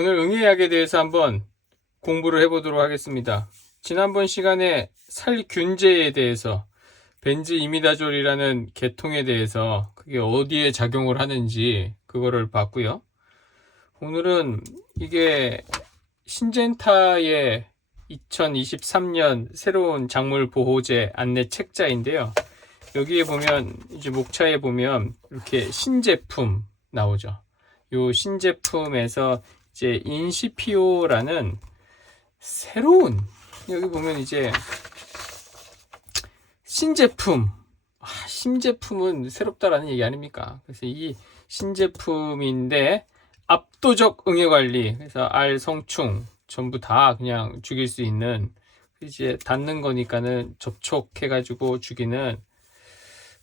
오늘 응애약에 대해서 한번 공부를 해보도록 하겠습니다. 지난번 시간에 살균제에 대해서 벤즈이미다졸이라는 계통에 대해서 그게 어디에 작용을 하는지 그거를 봤고요. 오늘은 이게 신젠타의 2023년 새로운 작물 보호제 안내 책자인데요. 여기에 보면 이제 목차에 보면 이렇게 신제품 나오죠. 요 신제품에서 이제 인시피오라는 새로운, 여기 보면 이제 신제품, 신제품은 새롭다라는 얘기 아닙니까? 그래서 이 신제품인데 압도적 응애관리, 그래서 알, 성충 전부 다 그냥 죽일 수 있는, 이제 닿는 거니까는 접촉해가지고 죽이는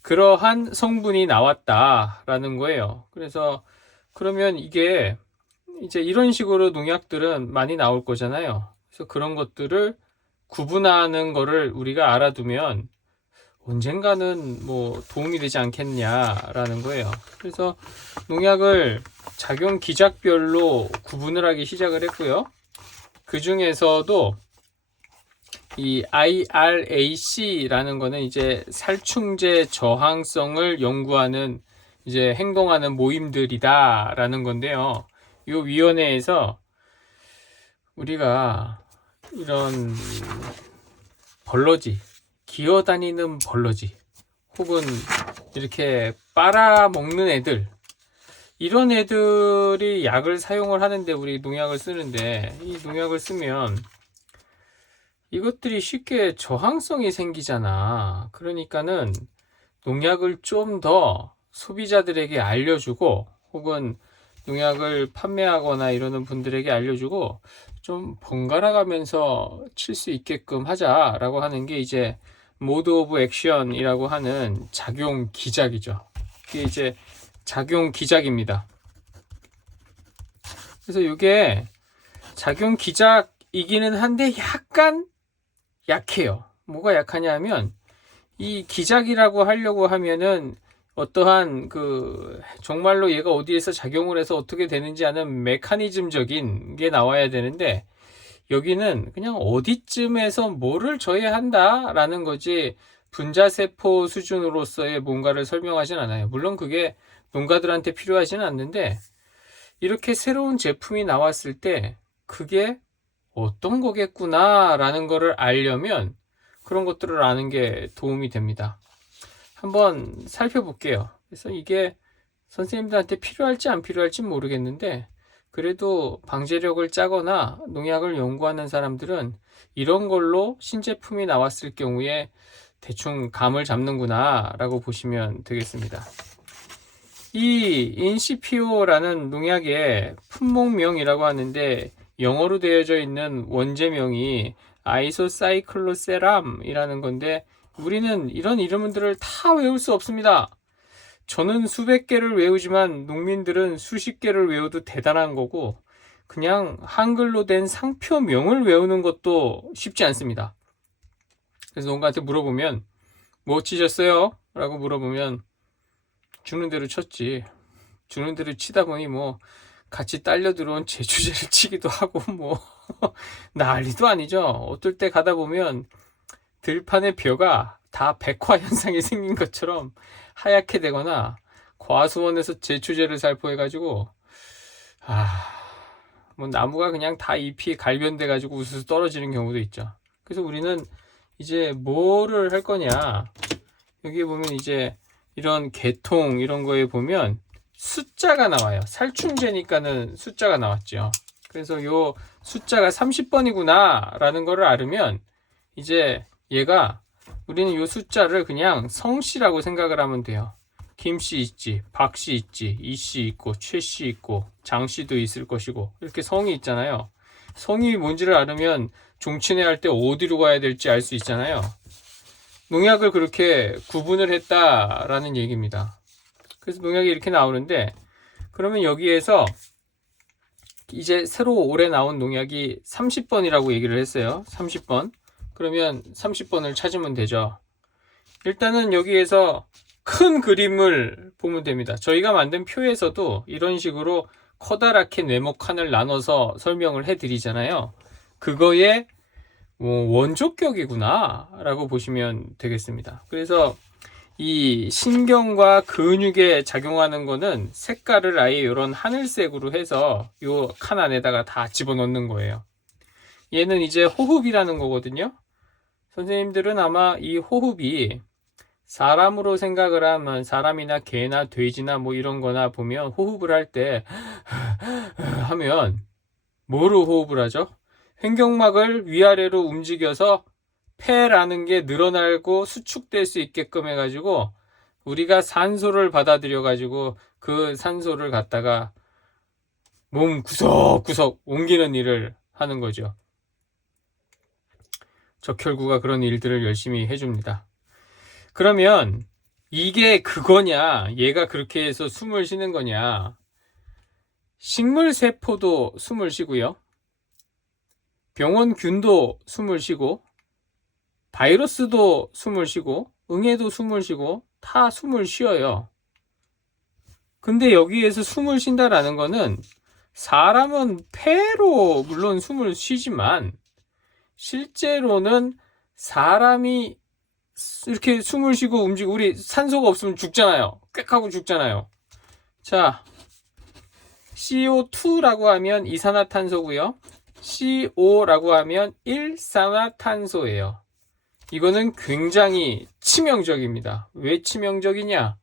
그러한 성분이 나왔다라는 거예요. 그래서 그러면 이게 이제 이런 식으로 농약들은 많이 나올 거잖아요. 그래서 그런 것들을 구분하는 거를 우리가 알아두면 언젠가는 뭐 도움이 되지 않겠냐라는 거예요. 그래서 농약을 작용 기작별로 구분을 하기 시작을 했고요. 그 중에서도 이 IRAC라는 거는 이제 살충제 저항성을 연구하는 이제 행동하는 모임들이다라는 건데요. 이 위원회에서 우리가 이런 벌러지, 기어다니는 벌러지, 혹은 이렇게 빨아먹는 애들, 이런 애들이 약을 사용을 하는데, 우리 농약을 쓰는데, 이 농약을 쓰면 이것들이 쉽게 저항성이 생기잖아. 그러니까는 농약을 좀 더 소비자들에게 알려주고, 혹은 농약을 판매하거나 이러는 분들에게 알려주고 좀 번갈아 가면서 칠 수 있게끔 하자라고 하는 게 이제 모드 오브 액션이라고 하는 작용 기작이죠. 이게 이제 작용 기작입니다. 그래서 이게 작용 기작이기는 한데 약간 약해요. 뭐가 약하냐 하면, 이 기작이라고 하려고 하면은 어떠한 정말로 얘가 어디에서 작용을 해서 어떻게 되는지 하는 메커니즘적인 게 나와야 되는데, 여기는 그냥 어디쯤에서 뭐를 줘야 한다라는 거지 분자세포 수준으로서의 뭔가를 설명하진 않아요. 물론 그게 농가들한테 필요하지는 않는데, 이렇게 새로운 제품이 나왔을 때 그게 어떤 거겠구나라는 거를 알려면 그런 것들을 아는 게 도움이 됩니다. 한번 살펴볼게요. 그래서 이게 선생님들한테 필요할지 안 필요할지 모르겠는데, 그래도 방제력을 짜거나 농약을 연구하는 사람들은 이런 걸로 신제품이 나왔을 경우에 대충 감을 잡는구나 라고 보시면 되겠습니다. 이 인시피오라는 농약의 품목명이라고 하는데, 영어로 되어져 있는 원제명이 아이소사이클로세람이라는 건데, 우리는 이런 이름들을 다 외울 수 없습니다. 저는 수백 개를 외우지만 농민들은 수십 개를 외워도 대단한 거고, 그냥 한글로 된 상표명을 외우는 것도 쉽지 않습니다. 그래서 농가한테 물어보면 뭐 치셨어요? 라고 물어보면 주는 대로 쳤지. 주는 대로 치다 보니 뭐 같이 딸려 들어온 제초제를 치기도 하고 뭐 난리도 아니죠. 어떨 때 가다 보면 들판의 벼가 다 백화 현상이 생긴 것처럼 하얗게 되거나, 과수원에서 제초제를 살포해가지고 뭐 나무가 그냥 다 잎이 갈변돼가지고 우수수 떨어지는 경우도 있죠. 그래서 우리는 이제 뭐를 할 거냐, 여기에 보면 이제 이런 계통 이런 거에 보면 숫자가 나와요. 살충제니까는 숫자가 나왔죠. 그래서 요 숫자가 30번이구나 라는 거를 알으면 이제 얘가, 우리는 요 숫자를 그냥 성씨라고 생각을 하면 돼요. 김씨 있지, 박씨 있지, 이씨 있고, 최씨 있고, 장씨도 있을 것이고, 이렇게 성이 있잖아요. 성이 뭔지를 알으면 종친회 할 때 어디로 가야 될지 알 수 있잖아요. 농약을 그렇게 구분을 했다라는 얘기입니다. 그래서 농약이 이렇게 나오는데, 그러면 여기에서 이제 새로 올해 나온 농약이 30번이라고 얘기를 했어요. 30번. 그러면 30번을 찾으면 되죠. 일단은 여기에서 큰 그림을 보면 됩니다. 저희가 만든 표에서도 이런 식으로 커다랗게 네모칸을 나눠서 설명을 해드리잖아요. 그거의 원조격이구나 라고 보시면 되겠습니다. 그래서 이 신경과 근육에 작용하는 거는 색깔을 아예 이런 하늘색으로 해서 요 칸 안에다가 다 집어넣는 거예요. 얘는 이제 호흡이라는 거거든요. 선생님들은 아마 이 호흡이 사람으로 생각을 하면 사람이나 개나 돼지나 뭐 이런 거나 보면 호흡을 할 때 하면 뭐로 호흡을 하죠? 횡격막을 위아래로 움직여서 폐라는 게 늘어나고 수축될 수 있게끔 해가지고 우리가 산소를 받아들여 가지고 그 산소를 갖다가 몸 구석구석 옮기는 일을 하는 거죠. 적혈구가 그런 일들을 열심히 해줍니다. 그러면 이게 그거냐, 얘가 그렇게 해서 숨을 쉬는 거냐? 식물세포도 숨을 쉬고요, 병원균도 숨을 쉬고, 바이러스도 숨을 쉬고, 응애도 숨을 쉬고, 다 숨을 쉬어요. 근데 여기에서 숨을 쉰다라는 거는 사람은 폐로 물론 숨을 쉬지만 실제로는 사람이 이렇게 숨을 쉬고 움직이고, 우리 산소가 없으면 죽잖아요. 꽥 하고 죽잖아요. 자, CO2라고 하면 이산화탄소고요, CO라고 하면 일산화탄소예요. 이거는 굉장히 치명적입니다. 왜 치명적이냐?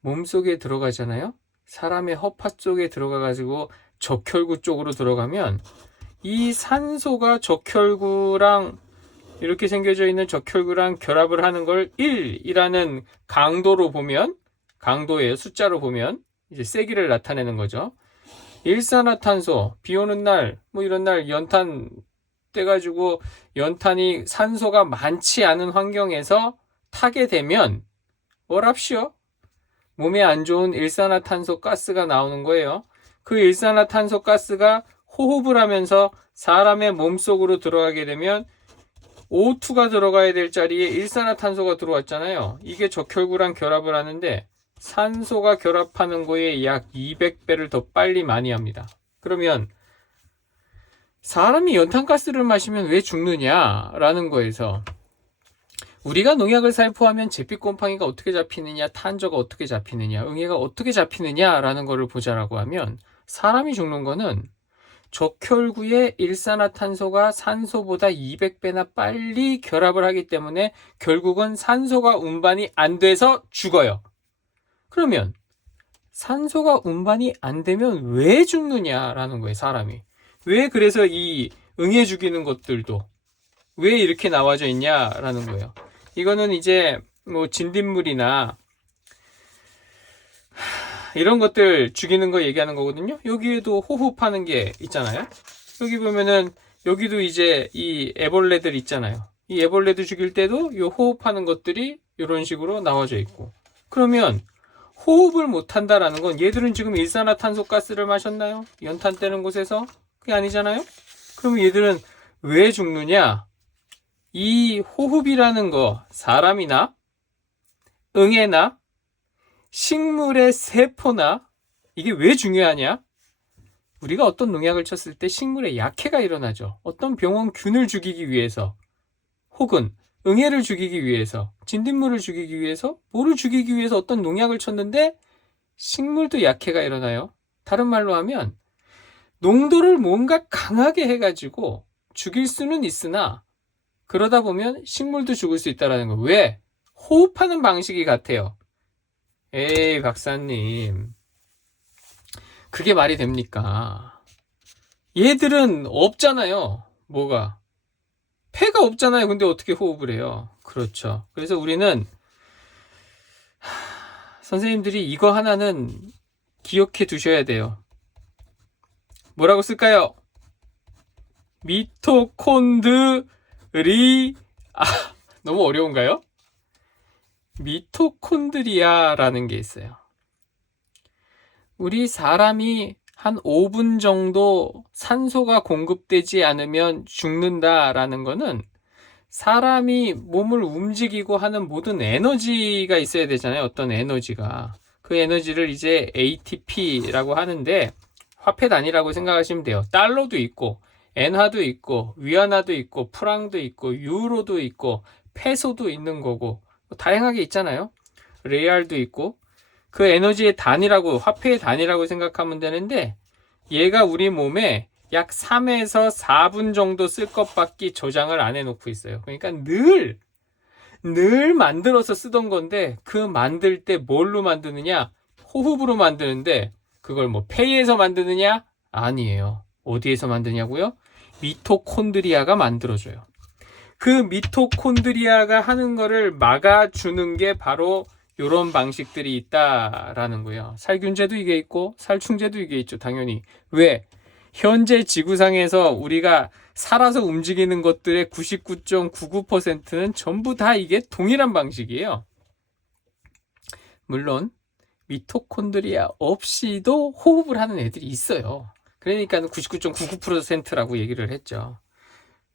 몸속에 들어가잖아요. 사람의 허파 쪽에 들어가가지고 적혈구 쪽으로 들어가면 이 산소가 적혈구랑 이렇게 생겨져 있는 적혈구랑 결합을 하는 걸 1이라는 강도로 보면, 강도의 숫자로 보면 이제 세기를 나타내는 거죠. 일산화탄소, 비 오는 날, 뭐 이런 날 연탄 떼가지고 연탄이 산소가 많지 않은 환경에서 타게 되면 뭐랍시오? 몸에 안 좋은 일산화탄소 가스가 나오는 거예요. 그 일산화탄소 가스가 호흡을 하면서 사람의 몸속으로 들어가게 되면 O2가 들어가야 될 자리에 일산화탄소가 들어왔잖아요. 이게 적혈구랑 결합을 하는데 산소가 결합하는 거에 약 200배를 더 빨리 많이 합니다. 그러면 사람이 연탄가스를 마시면 왜 죽느냐라는 거에서 우리가 농약을 살포하면 잿빛곰팡이가 어떻게 잡히느냐, 탄저가 어떻게 잡히느냐, 응애가 어떻게 잡히느냐라는 거를 보자라고 하면 사람이 죽는 거는 적혈구의 일산화탄소가 산소보다 200배나 빨리 결합을 하기 때문에 결국은 산소가 운반이 안 돼서 죽어요. 그러면 산소가 운반이 안 되면 왜 죽느냐라는 거예요, 사람이. 왜 그래서 이 응애 죽이는 것들도 왜 이렇게 나와져 있냐라는 거예요. 이거는 이제 뭐 진딧물이나 이런 것들 죽이는 거 얘기하는 거거든요. 여기에도 호흡하는 게 있잖아요. 여기 보면은 여기도 이제 이 애벌레들 있잖아요. 이 애벌레도 죽일 때도 요 호흡하는 것들이 이런 식으로 나와져 있고. 그러면 호흡을 못 한다라는 건 얘들은 지금 일산화탄소 가스를 마셨나요? 연탄 떼는 곳에서? 그게 아니잖아요. 그럼 얘들은 왜 죽느냐? 이 호흡이라는 거, 사람이나 응애나 식물의 세포나 이게 왜 중요하냐? 우리가 어떤 농약을 쳤을 때 식물에 약해가 일어나죠. 어떤 병원균을 죽이기 위해서, 혹은 응애를 죽이기 위해서, 진딧물을 죽이기 위해서, 뭐를 죽이기 위해서 어떤 농약을 쳤는데 식물도 약해가 일어나요. 다른 말로 하면 농도를 뭔가 강하게 해가지고 죽일 수는 있으나 그러다 보면 식물도 죽을 수 있다는 거. 왜? 호흡하는 방식이 같아요. 에이 박사님, 그게 말이 됩니까? 얘들은 없잖아요. 뭐가? 폐가 없잖아요. 근데 어떻게 호흡을 해요? 그렇죠. 그래서 우리는 선생님들이 이거 하나는 기억해 두셔야 돼요. 뭐라고 쓸까요? 미토콘드리 너무 어려운가요? 미토콘드리아라는 게 있어요. 우리 사람이 한 5분 정도 산소가 공급되지 않으면 죽는다라는 거는 사람이 몸을 움직이고 하는 모든 에너지가 있어야 되잖아요. 어떤 에너지가. 그 에너지를 이제 ATP라고 하는데 화폐 단위라고 생각하시면 돼요. 달러도 있고 엔화도 있고 위안화도 있고 프랑도 있고 유로도 있고 페소도 있는 거고 다양하게 있잖아요. 레알도 있고 그 에너지의 단위라고 화폐의 단위라고 생각하면 되는데 얘가 우리 몸에 약 3에서 4분 정도 쓸 것밖에 저장을 안 해놓고 있어요. 그러니까 늘 만들어서 쓰던 건데 그 만들 때 뭘로 만드느냐? 호흡으로 만드는데 그걸 뭐 폐에서 만드느냐? 아니에요. 어디에서 만드냐고요? 미토콘드리아가 만들어줘요. 그 미토콘드리아가 하는 거를 막아주는 게 바로 이런 방식들이 있다라는 거예요. 살균제도 이게 있고 살충제도 이게 있죠. 당연히. 왜? 현재 지구상에서 우리가 살아서 움직이는 것들의 99.99%는 전부 다 이게 동일한 방식이에요. 물론 미토콘드리아 없이도 호흡을 하는 애들이 있어요. 그러니까 99.99%라고 얘기를 했죠.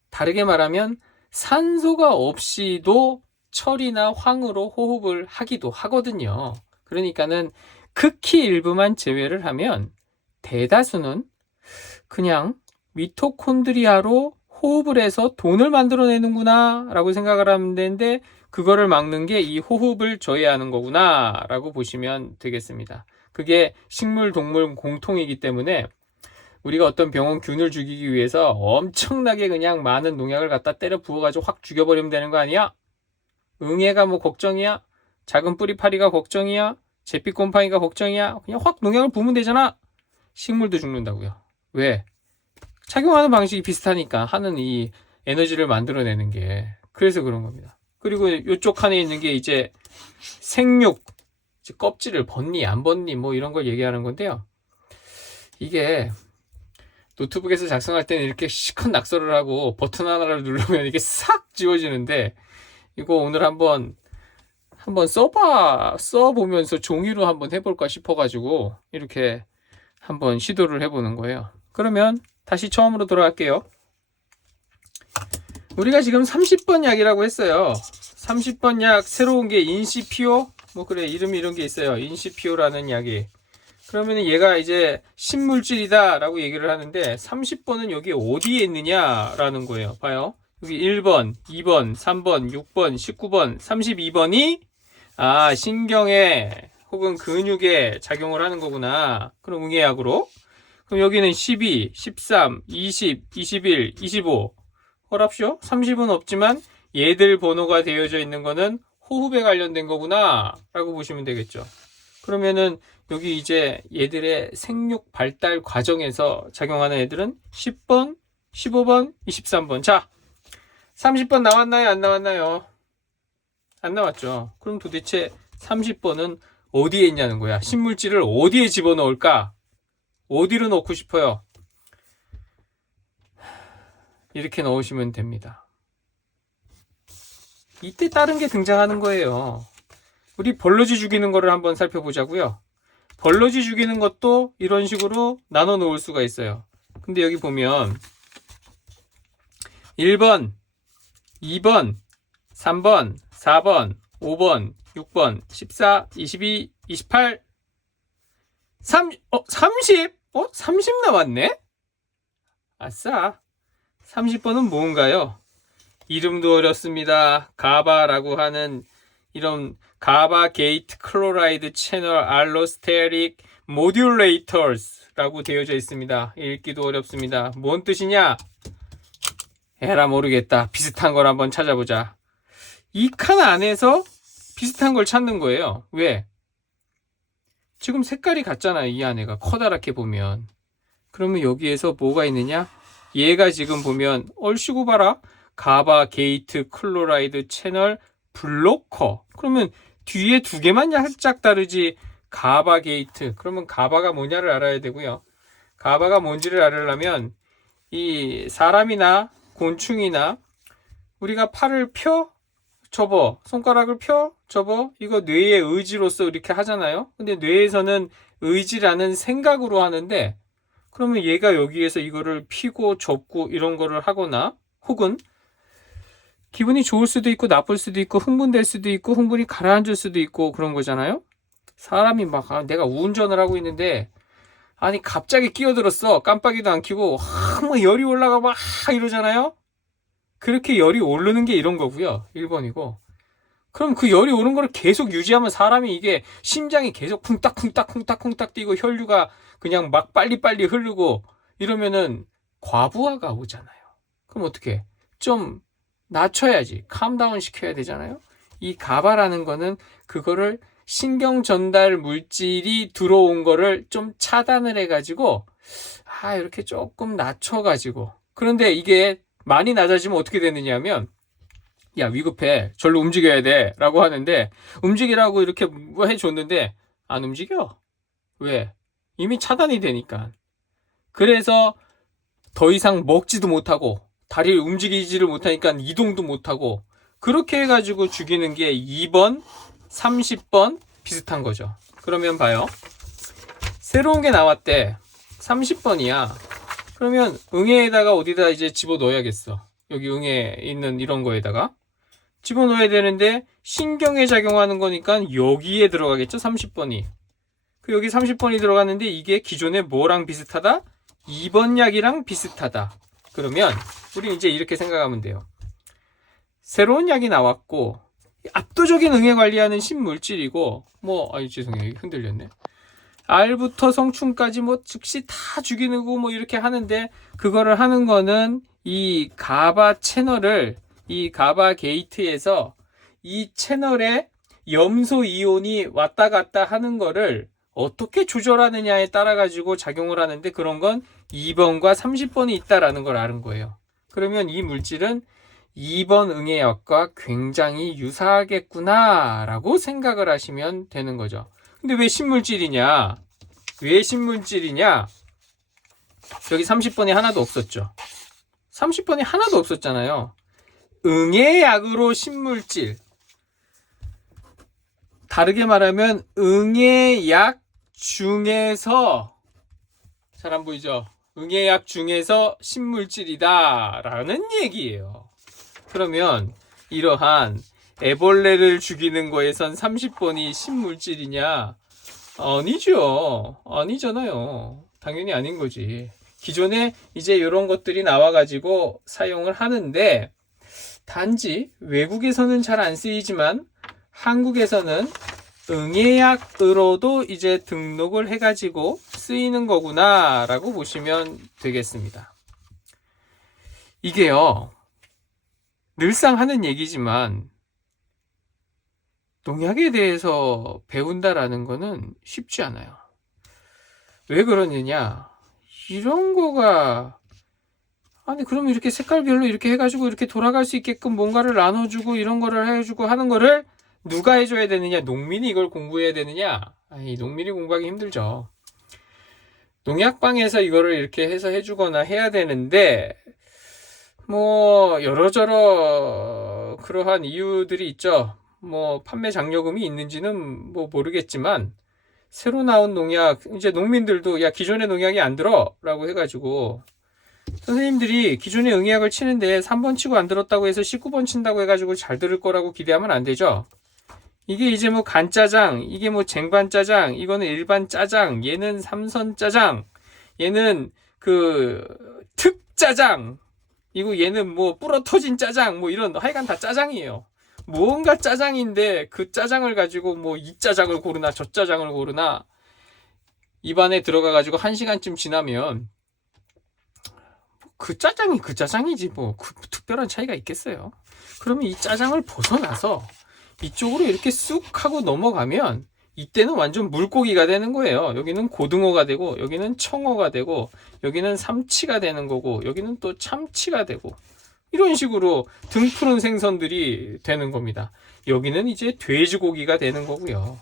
다르게 말하면 산소가 없이도 철이나 황으로 호흡을 하기도 하거든요. 그러니까는 극히 일부만 제외를 하면 대다수는 그냥 미토콘드리아로 호흡을 해서 돈을 만들어내는구나 라고 생각을 하면 되는데 그거를 막는 게 이 호흡을 저해하는 거구나 라고 보시면 되겠습니다. 그게 식물, 동물 공통이기 때문에 우리가 어떤 병원균을 죽이기 위해서 엄청나게 그냥 많은 농약을 갖다 때려 부어가지고 확 죽여버리면 되는 거 아니야? 응애가 뭐 걱정이야? 작은 뿌리파리가 걱정이야? 제빛곰팡이가 걱정이야? 그냥 확 농약을 부으면 되잖아? 식물도 죽는다고요. 왜? 작용하는 방식이 비슷하니까 하는 이 에너지를 만들어내는 게 그래서 그런 겁니다. 그리고 이쪽 칸에 있는 게 이제 생육 껍질을 벗니 안 벗니 뭐 이런 걸 얘기하는 건데요. 이게 노트북에서 작성할 때는 이렇게 시컷 낙서를 하고 버튼 하나를 누르면 이게 싹 지워지는데 이거 오늘 한번 써보면서 종이로 한번 해볼까 싶어가지고 이렇게 한번 시도를 해보는 거예요. 그러면 다시 처음으로 돌아갈게요. 우리가 지금 30번 약이라고 했어요. 30번 약 새로운 게 인시피오? 뭐 그래 이름이 이런 게 있어요. 인시피오라는 약이. 그러면 얘가 이제 신물질이다 라고 얘기를 하는데 30번은 여기 어디에 있느냐 라는 거예요. 봐요. 여기 1번, 2번, 3번, 6번, 19번, 32번이 신경에 혹은 근육에 작용을 하는 거구나. 그럼 응애약으로. 그럼 여기는 12, 13, 20, 21, 25. 허랍쇼? 30은 없지만 얘들 번호가 되어져 있는 거는 호흡에 관련된 거구나 라고 보시면 되겠죠. 그러면은 여기 이제 얘들의 생육 발달 과정에서 작용하는 애들은 10번, 15번, 23번. 자, 30번 나왔나요? 안 나왔나요? 안 나왔죠. 그럼 도대체 30번은 어디에 있냐는 거야. 신물질을 어디에 집어넣을까? 어디로 넣고 싶어요? 이렇게 넣으시면 됩니다. 이때 다른 게 등장하는 거예요. 우리 벌러지 죽이는 거를 한번 살펴보자고요. 벌러지 죽이는 것도 이런 식으로 나눠 놓을 수가 있어요. 근데 여기 보면 1번, 2번, 3번, 4번, 5번, 6번, 14, 22, 28, 30? 30 남았네? 아싸. 30번은 뭔가요? 이름도 어렵습니다. 가바라고 하는 이런 가바 게이트 클로라이드 채널 알로스테릭 모듈레이터스라고 되어져 있습니다. 읽기도 어렵습니다. 뭔 뜻이냐? 에라 모르겠다. 비슷한 걸 한번 찾아보자. 이 칸 안에서 비슷한 걸 찾는 거예요. 왜? 지금 색깔이 같잖아요. 이 안에가 커다랗게 보면. 그러면 여기에서 뭐가 있느냐? 얘가 지금 보면 얼씨구 봐라. 가바 게이트 클로라이드 채널 블로커. 그러면 뒤에 두 개만 살짝 다르지. 가바 게이트. 그러면 가바가 뭐냐를 알아야 되고요. 가바가 뭔지를 알으려면 이 사람이나 곤충이나 우리가 팔을 펴 접어, 손가락을 펴 접어, 이거 뇌의 의지로서 이렇게 하잖아요. 근데 뇌에서는 의지라는 생각으로 하는데 그러면 얘가 여기에서 이거를 피고 접고 이런 거를 하거나 혹은 기분이 좋을 수도 있고 나쁠 수도 있고 흥분될 수도 있고 흥분이 가라앉을 수도 있고 그런 거잖아요. 사람이 막 내가 운전을 하고 있는데 아니 갑자기 끼어들었어. 깜빡이도 안 켜고 막 열이 올라가 막 이러잖아요. 그렇게 열이 오르는 게 이런 거고요. 1번이고. 그럼 그 열이 오는 거를 계속 유지하면 사람이 이게 심장이 계속 쿵딱쿵딱 뛰고 혈류가 그냥 막 빨리빨리 흐르고 이러면은 과부하가 오잖아요. 그럼 어떻게? 좀 낮춰야지. 캄다운 시켜야 되잖아요. 이 가바라는 거는 그거를 신경 전달 물질이 들어온 거를 좀 차단을 해가지고 이렇게 조금 낮춰가지고 그런데 이게 많이 낮아지면 어떻게 되느냐 하면 야 위급해 절로 움직여야 돼 라고 하는데 움직이라고 이렇게 뭐 해줬는데 안 움직여. 왜? 이미 차단이 되니까. 그래서 더 이상 먹지도 못하고 다리를 움직이지를 못하니까 이동도 못하고 그렇게 해가지고 죽이는 게 2번 30번 비슷한 거죠. 그러면 봐요. 새로운 게 나왔대. 30번이야. 그러면 응애에다가 어디다 이제 집어넣어야겠어. 여기 응애 있는 이런 거에다가 집어넣어야 되는데 신경에 작용하는 거니까 여기에 들어가겠죠. 30번이. 여기 30번이 들어갔는데 이게 기존에 뭐랑 비슷하다? 2번 약이랑 비슷하다. 그러면 우리 이제 이렇게 생각하면 돼요. 새로운 약이 나왔고 압도적인 응애 관리하는 신물질이고 죄송해요. 흔들렸네. R부터 성충까지 즉시 다 죽이고 이렇게 하는데 그거를 하는 거는 이 가바 채널을 이 가바 게이트에서 이 채널에 염소 이온이 왔다 갔다 하는 거를 어떻게 조절하느냐에 따라 가지고 작용을 하는데 그런 건 2번과 30번이 있다라는 걸 아는 거예요. 그러면 이 물질은 2번 응애약과 굉장히 유사하겠구나 라고 생각을 하시면 되는 거죠. 근데 왜 신물질이냐? 왜 신물질이냐? 여기 30번이 하나도 없었죠. 30번이 하나도 없었잖아요. 응애약으로 신물질. 다르게 말하면 응애약 중에서 잘 안 보이죠? 응애약 중에서 신물질이다 라는 얘기예요. 그러면 이러한 애벌레를 죽이는 거에선 30번이 신물질이냐? 아니죠. 아니잖아요. 당연히 아닌 거지. 기존에 이제 이런 것들이 나와가지고 사용을 하는데 단지 외국에서는 잘 안 쓰이지만 한국에서는 응애약으로도 이제 등록을 해가지고 쓰이는 거구나 라고 보시면 되겠습니다. 이게요, 늘상 하는 얘기지만 농약에 대해서 배운다라는 거는 쉽지 않아요. 왜 그러느냐? 이런 거가 그럼 이렇게 색깔별로 이렇게 해가지고 이렇게 돌아갈 수 있게끔 뭔가를 나눠주고 이런 거를 해주고 하는 거를 누가 해줘야 되느냐? 농민이 이걸 공부해야 되느냐? 농민이 공부하기 힘들죠. 농약방에서 이거를 이렇게 해서 해주거나 해야 되는데 여러저러 그러한 이유들이 있죠. 판매 장려금이 있는지는 모르겠지만 새로 나온 농약 이제 농민들도 야 기존의 농약이 안 들어 라고 해가지고 선생님들이 기존의 응애약을 치는데 3번 치고 안 들었다고 해서 19번 친다고 해가지고 잘 들을 거라고 기대하면 안 되죠. 이게 이제 간짜장, 이게 쟁반짜장, 이거는 일반 짜장, 얘는 삼선짜장, 얘는 특짜장, 얘는 불어터진 짜장, 이런 하여간 다 짜장이에요. 뭔가 짜장인데 그 짜장을 가지고 이 짜장을 고르나 저 짜장을 고르나 입안에 들어가가지고 1시간쯤 지나면 그 짜장이 그 짜장이지 특별한 차이가 있겠어요. 그러면 이 짜장을 벗어나서 이쪽으로 이렇게 쑥 하고 넘어가면 이때는 완전 물고기가 되는 거예요. 여기는 고등어가 되고 여기는 청어가 되고 여기는 삼치가 되는 거고 여기는 또 참치가 되고 이런 식으로 등푸른 생선들이 되는 겁니다. 여기는 이제 돼지고기가 되는 거고요.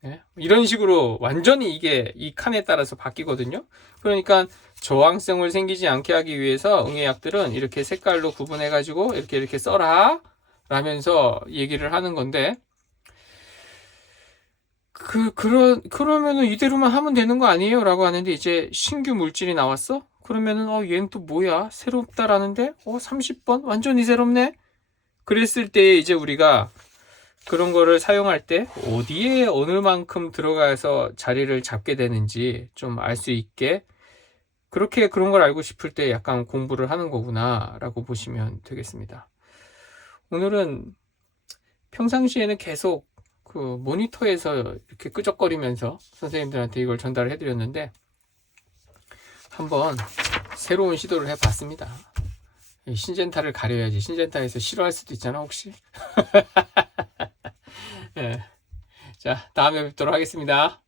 네? 이런 식으로 완전히 이게 이 칸에 따라서 바뀌거든요. 그러니까 저항성을 생기지 않게 하기 위해서 응애약들은 이렇게 색깔로 구분해 가지고 이렇게 써라 라면서 얘기를 하는 건데 그러면은 이대로만 하면 되는 거 아니에요? 라고 하는데 이제 신규 물질이 나왔어? 그러면은 얘는 또 뭐야? 새롭다라는데 30번? 완전히 새롭네? 그랬을 때 이제 우리가 그런 거를 사용할 때 어디에 어느 만큼 들어가서 자리를 잡게 되는지 좀 알 수 있게, 그렇게 그런 걸 알고 싶을 때 약간 공부를 하는 거구나 라고 보시면 되겠습니다. 오늘은 평상시에는 계속 그 모니터에서 이렇게 끄적거리면서 선생님들한테 이걸 전달해 드렸는데 한번 새로운 시도를 해 봤습니다. 신젠타를 가려야지. 신젠타에서 싫어할 수도 있잖아, 혹시. 네. 자, 다음에 뵙도록 하겠습니다.